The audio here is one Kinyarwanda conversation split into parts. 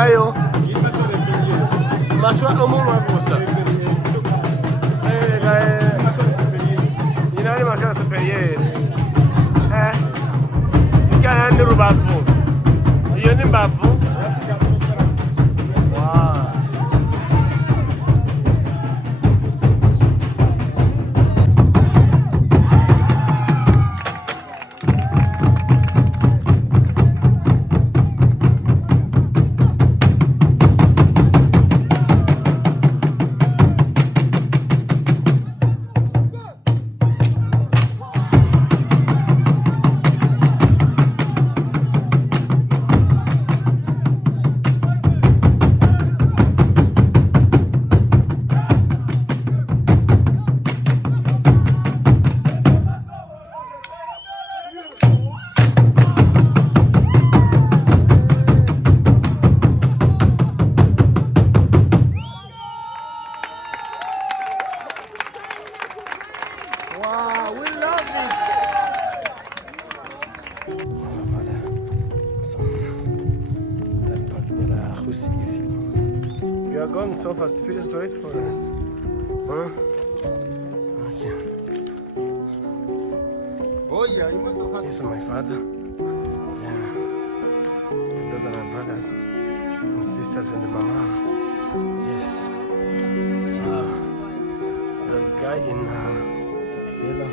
nayo maswa umunwa gusa inani maswa superieur ikana ni rubavu iyo ni mbavu. You are going so fast. Please wait for us. Huh? Okay. Oh yeah, this is my father. Yeah. Those are my brothers and sisters and my mom. Yes. The guy in yellow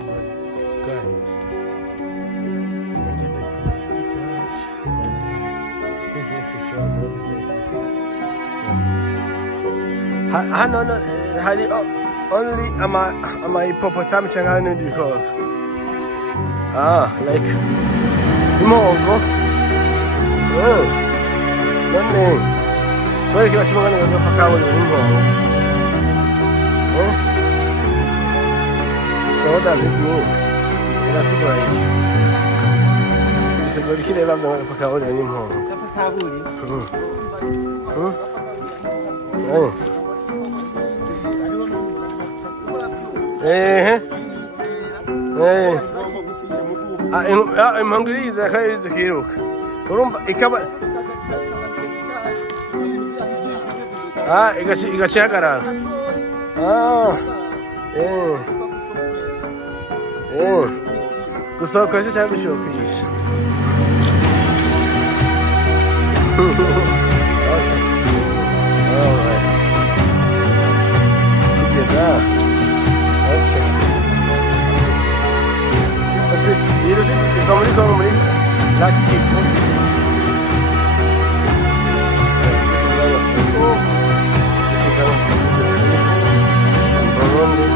is a guide. Maybe the touristic carriage. He's going to show us what is there. No, hari only am I hippopotami cyangwa n'ibindi bikoko? Like impongo. None kubera kiba kimwe n'agapfa kabonye n'impongo. So what does it mean? Birasigura iki? Bisigura iki rero agapfa kabonye n'impongo? Agapfa kabonye? Impongo iriza kandi zikiruka. Urumva ikaba igacihagarara. Gusohokesha cyangwa gushokesha. All right. Look at that. Okay. That's it. You see, come on. Like keep. This is our first. This is our first. Burundi.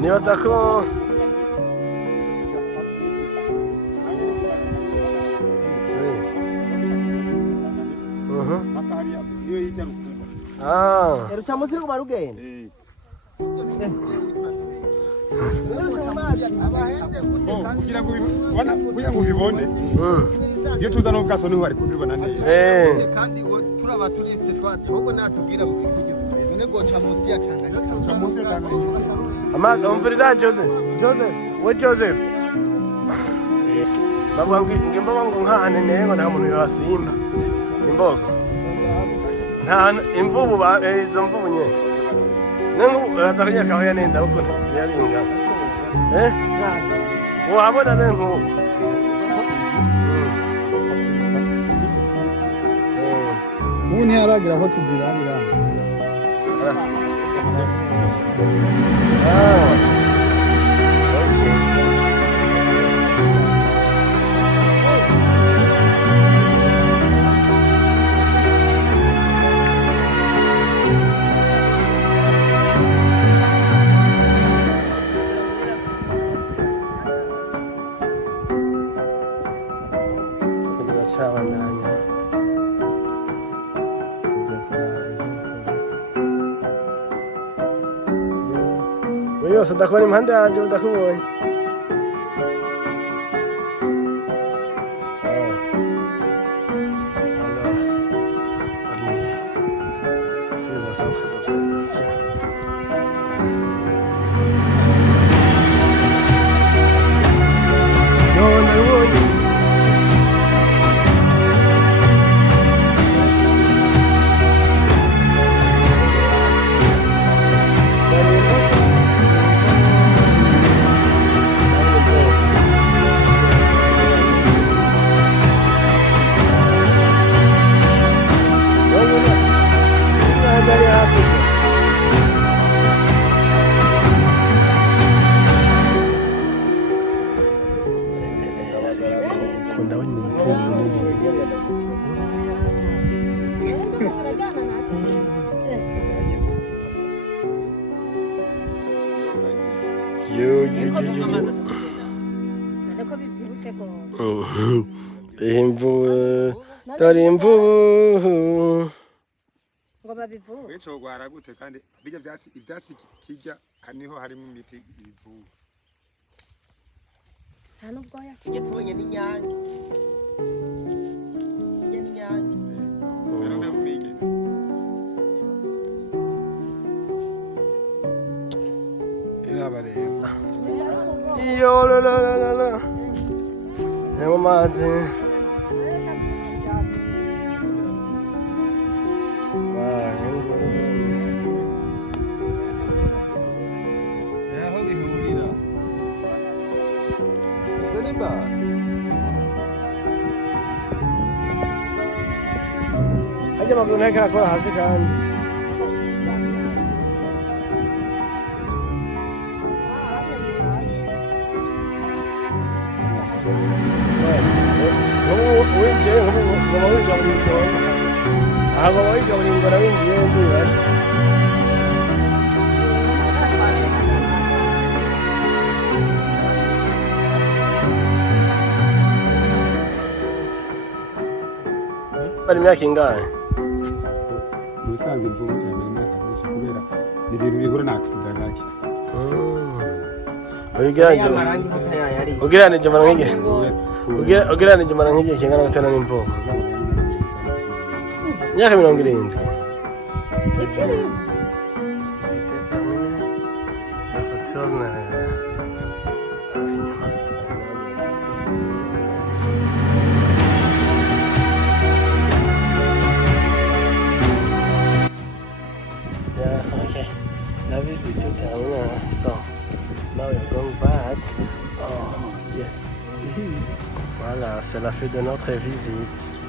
nibaza ko kugira ngo ubibone iyo tuza no bwato niho bari kubibona neza kandi turi abaturiste twate ahubwo natubwira none goca munsi ya Tanganyika amaga umviriza Joseph bavuga ngo imbogo ngo nkahane nego nta muntu yasimba imbogo nta imvubu izo mvubu nyene nengo uratakanya kahoya nenda uko yabinga wahabona nengo Muni aragira aho tuzirabira. Turacabandanya. Yose ndakubona impande yanjye ndakubonye concentrez sur cette partie. Imvubu dore imvubu ngo babivuga wecho gwara gute kandi bijya ibyatsi kijya kaniho harimo imiti ibivubu nta nubwo tujye tubonye n'inyange iyo la mu mazi aho bihurira doriba hajya amaguru nteko arakora hasi kandi winjiye ngoma wigabuye aha ngoma wigabuye ingona winjiye ndibaza bari imyaka ingahe ubusanzwe imvubu iramenye kubera ni ibintu bihura na accident gake ugereranije mara nk'igihe kingana gutera n'imvubu imyaka 70 La visite est terminée. So, now we're going back. Oh, yes. Voilà, c'est la fin de notre visite.